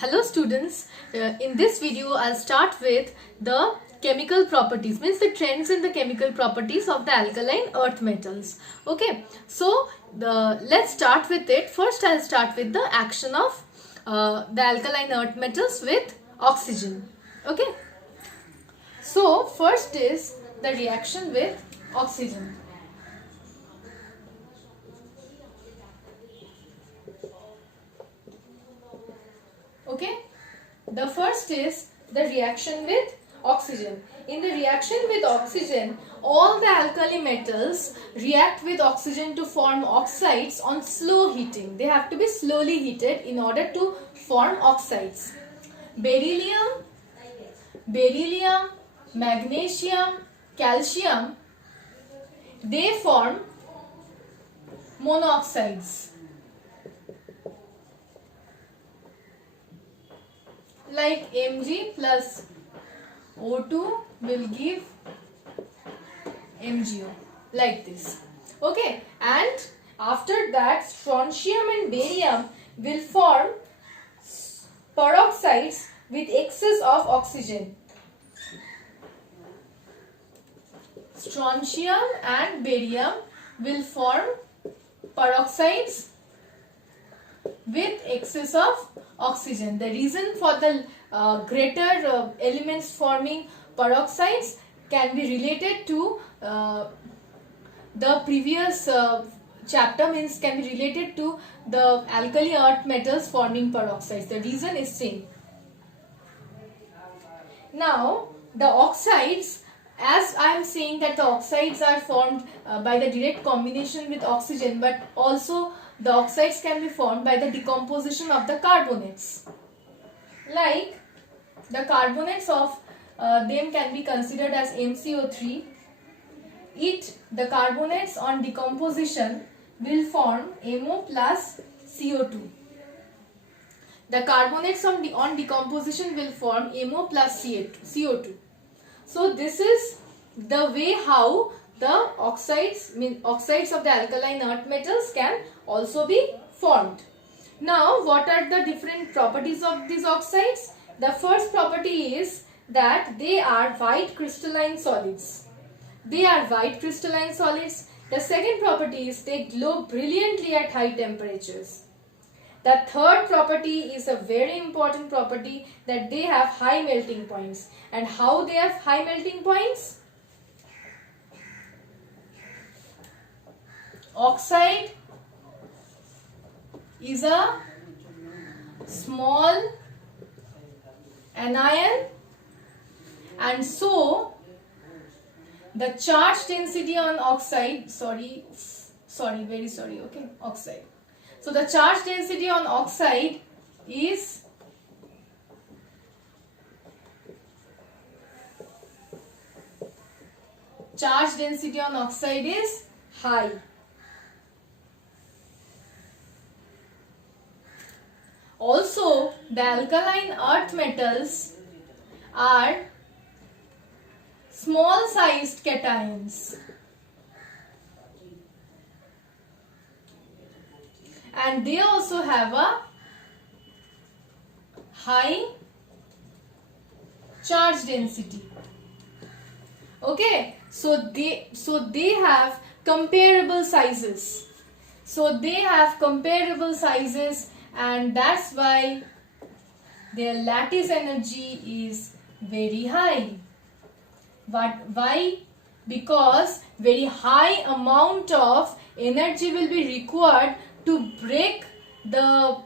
Hello students, in this video I'll start with the chemical properties, means the trends in the chemical properties of the alkaline earth metals. Okay, so let's start with it. First I'll start with the action of the alkaline earth metals with oxygen. Okay, so first is the reaction with oxygen. Okay, the first is the reaction with oxygen. In the reaction with oxygen, all the alkali metals react with oxygen to form oxides on slow heating. They have to be slowly heated in order to form oxides. Beryllium, magnesium, calcium, they form monoxides. Like Mg plus O2 will give MgO, like this. Okay, and after that strontium and barium will form peroxides with excess of oxygen. Strontium and barium will form peroxides with excess of oxygen. The reason for the greater elements forming peroxides can be related to the previous chapter, means can be related to the alkali earth metals forming peroxides. The reason is same. Now the oxides, as I am saying that the oxides are formed by the direct combination with oxygen, but also the oxides can be formed by the decomposition of the carbonates. Like the carbonates of them can be considered as MCO3. The carbonates on decomposition will form MO plus CO2. The carbonates on decomposition will form MO plus CO2. So this is the way how the oxides of the alkaline earth metals can also be formed. Now, what are the different properties of these oxides? The first property is that they are white crystalline solids. The second property is they glow brilliantly at high temperatures. The third property is a very important property, that they have high melting points. And how they have high melting points? Oxide is a small anion, and so the charge density on oxide, oxide. So the charge density on oxide is high. Also, the alkaline earth metals are small sized cations, and they also have a high charge density. Okay, so they have comparable sizes. And that's why their lattice energy is very high. But why? Because very high amount of energy will be required to break the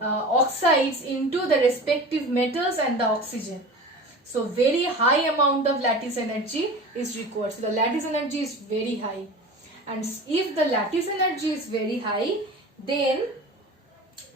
oxides into the respective metals and the oxygen. So very high amount of lattice energy is required. So the lattice energy is very high. And if the lattice energy is very high, then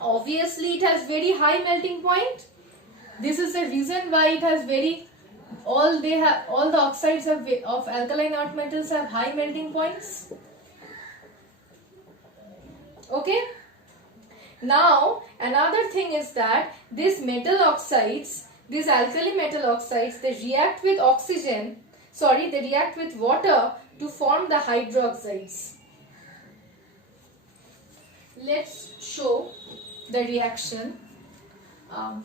obviously it has very high melting point. This is the reason why it has all the oxides of alkaline earth metals have high melting points. Okay. Now another thing is that these alkali metal oxides, they react with water to form the hydroxides. Let's show the reaction. um,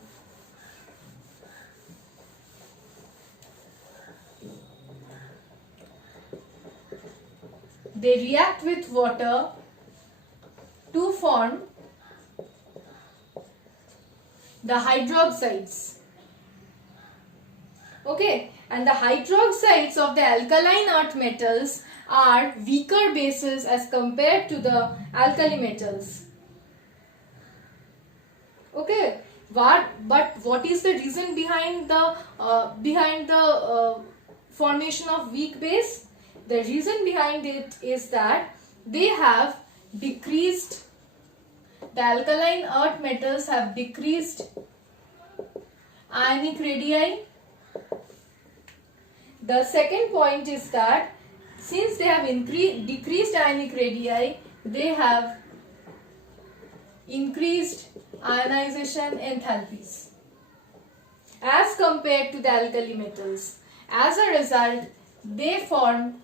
they react with water to form the hydroxides. Okay, and the hydroxides of the alkaline earth metals are weaker bases as compared to the alkali metals. Okay, but what is the reason behind the formation of weak base? The reason behind it is that they have decreased, the alkaline earth metals have decreased ionic radii. The second point is that since they have decreased ionic radii, they have increased ionization enthalpies as compared to the alkali metals. As a result, they form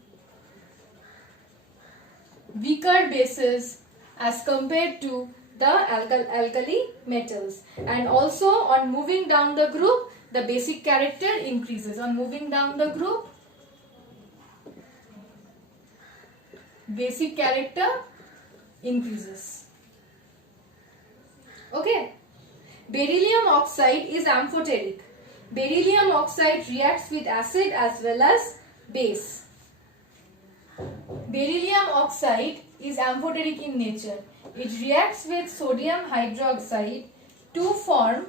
weaker bases as compared to the alkali metals. And also on moving down the group, the basic character increases. On moving down the group, basic character increases. Okay. Beryllium oxide is amphoteric. Beryllium oxide reacts with acid as well as base. Beryllium oxide is amphoteric in nature. It reacts with sodium hydroxide to form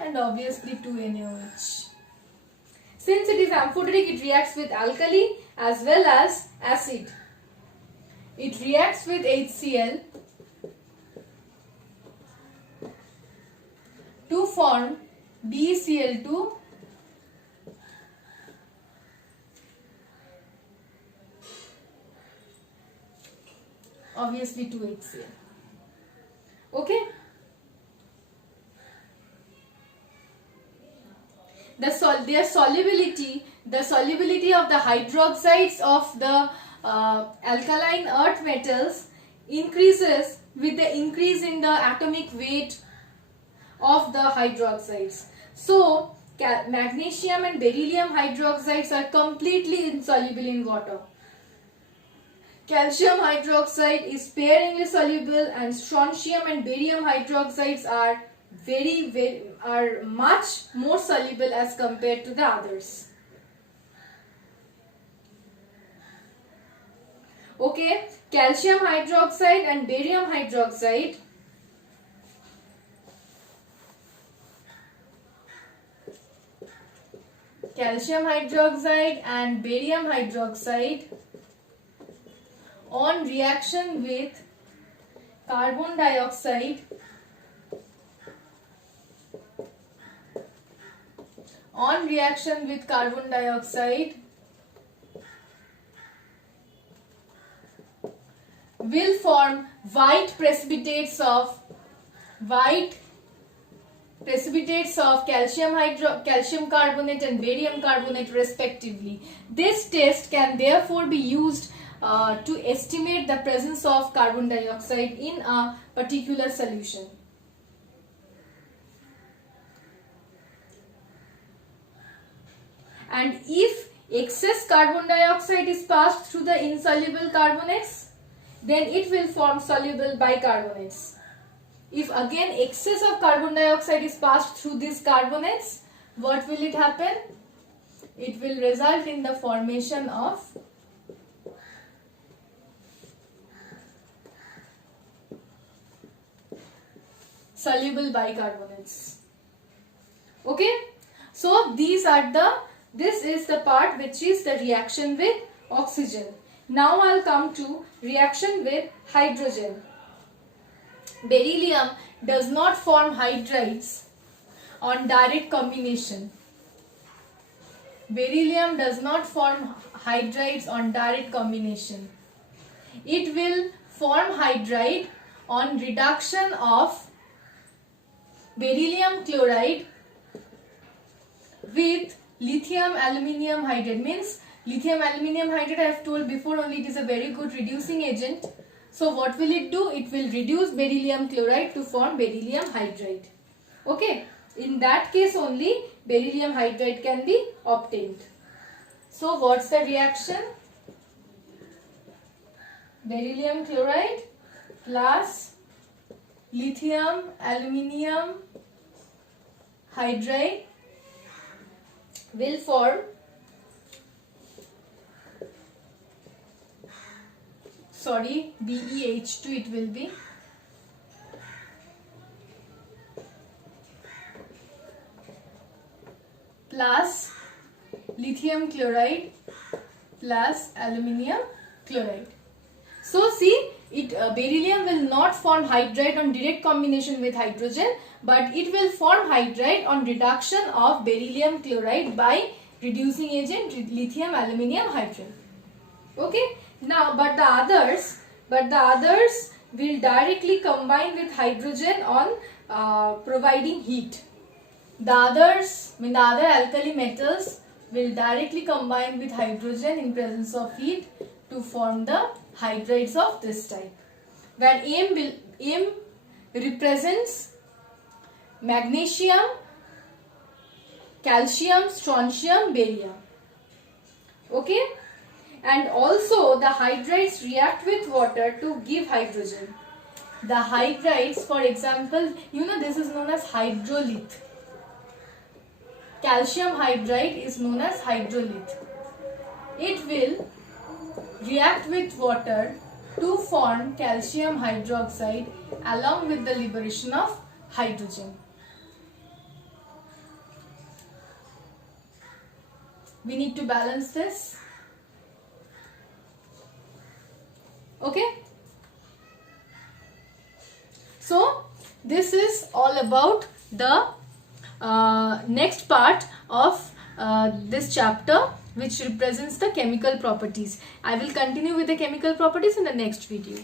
and obviously 2NaOH. Since it is amphoteric, it reacts with alkali as well as acid. It reacts with HCl to form BeCl2 obviously 2HCl. Okay. The solubility of the hydroxides of the alkaline earth metals increases with the increase in the atomic weight of the hydroxides. So magnesium and beryllium hydroxides are completely insoluble in water. Calcium hydroxide is sparingly soluble, and strontium and barium hydroxides are much more soluble as compared to the others. Okay, calcium hydroxide and barium hydroxide on reaction with carbon dioxide will form white precipitates of calcium carbonate and barium carbonate respectively. This test can therefore be used to estimate the presence of carbon dioxide in a particular solution. And if excess carbon dioxide is passed through the insoluble carbonates, then it will form soluble bicarbonates. If again excess of carbon dioxide is passed through these carbonates, what will it happen? It will result in the formation of soluble bicarbonates. Okay, so this is the part which is the reaction with oxygen. Now I'll come to reaction with hydrogen. Beryllium does not form hydrides on direct combination. Beryllium does not form hydrides on direct combination. It will form hydride on reduction of beryllium chloride with lithium aluminium hydride. Means Lithium aluminium hydride, I have told before only, it is a very good reducing agent. So what will it do? It will reduce beryllium chloride to form beryllium hydride. Okay, in that case only beryllium hydride can be obtained. So what's the reaction? Beryllium chloride plus lithium aluminium hydride will form, sorry, BeH2 it will be, plus lithium chloride plus aluminium chloride. So see, beryllium will not form hydride on direct combination with hydrogen, but it will form hydride on reduction of beryllium chloride by reducing agent lithium aluminium hydride. Okay. Now, but the others will directly combine with hydrogen on providing heat. The other alkali metals will directly combine with hydrogen in presence of heat to form the hydrides of this type, where M represents magnesium, calcium, strontium, barium. Okay, and also the hydrides react with water to give hydrogen. The hydrides, for example, you know, this is known as hydrolith. Calcium hydride is known as hydrolith. It will react with water to form calcium hydroxide along with the liberation of hydrogen. We need to balance this. Okay. So this is all about the next part of this chapter, which represents the chemical properties. I will continue with the chemical properties in the next video.